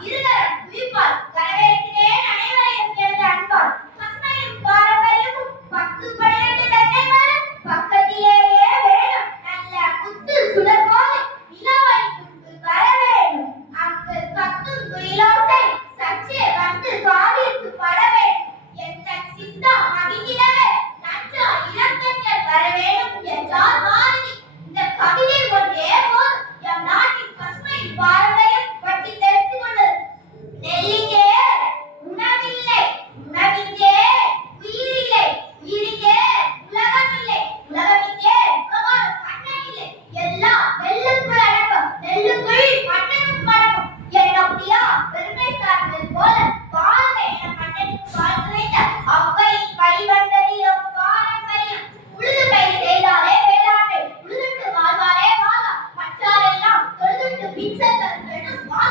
இருதரம் உயிர்ப்பார்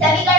Sabi